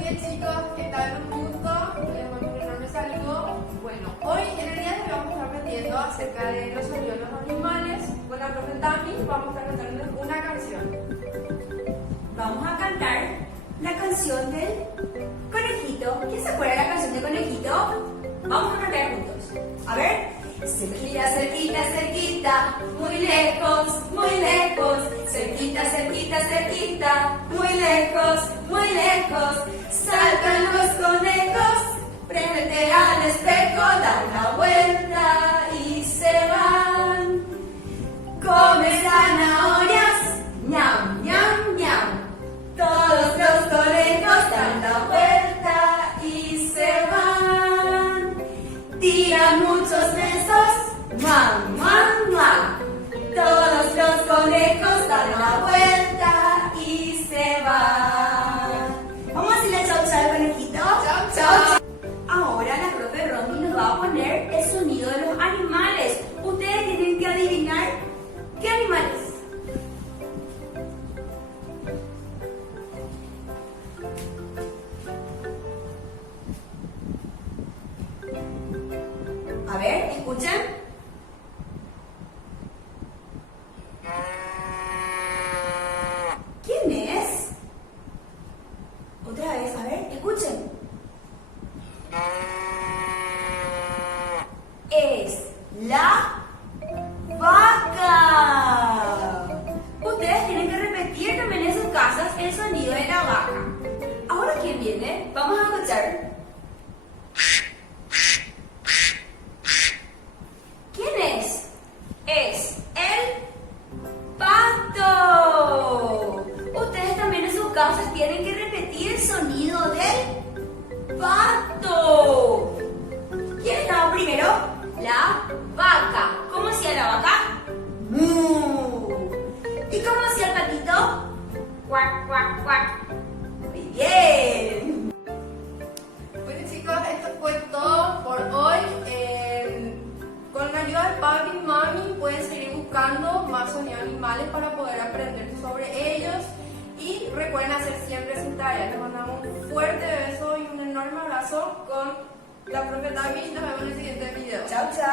días chicos, ¿qué tal? Un gusto, les mando un enorme saludo. Bueno, hoy en el día de hoy vamos a estar aprendiendo acerca de los sonidos de los animales. Con la profe Tami vamos a estar cantando una canción. Vamos a cantar la canción del conejito. ¿Quién se acuerda de la canción del conejito? Vamos a cantar juntos. A ver. Cerquita, cerquita, cerquita, muy lejos, muy lejos. Cerquita, cerquita, cerquita, muy lejos, muy lejos. Saltan los conejos, frente al espejo, dan la vuelta y se van. Come zanahorias, ñam, ñam, ñam. Todos los conejos dan la vuelta y se van. Tiran muchos besos, muam, muam, muam. Todos los conejos dan la vuelta y se van. Vamos a decirle chau chau al conejito. Chau, chau. Chau. Ahora la profe Romy nos va a poner el sonido de los animales. Ustedes tienen que adivinar qué animales. A ver, escuchen. ¿Quién es? Otra vez, a ver, escuchen. Es la vaca. Ustedes tienen que repetir también en sus casas el sonido de la vaca. Ahora, ¿quién viene? Vamos a escuchar. ¿Quién es? Es el pato. Ustedes también en sus casas tienen que repetir el sonido del pato. ¿Quién estaba primero? La vaca. ¿Cómo hacía la vaca? ¡Mu! ¿Y cómo hacía el patito? ¡Cuac, cuac, cuac! Muy bien. Bueno chicos, esto fue todo por hoy. Con la ayuda de papi y mami pueden seguir buscando más sonidos animales para poder aprender sobre ellos. Y recuerden hacer siempre sus tareas. Les mandamos un fuerte beso y un enorme abrazo con la profe Tami. Nos vemos en el siguiente video. Chao, chao.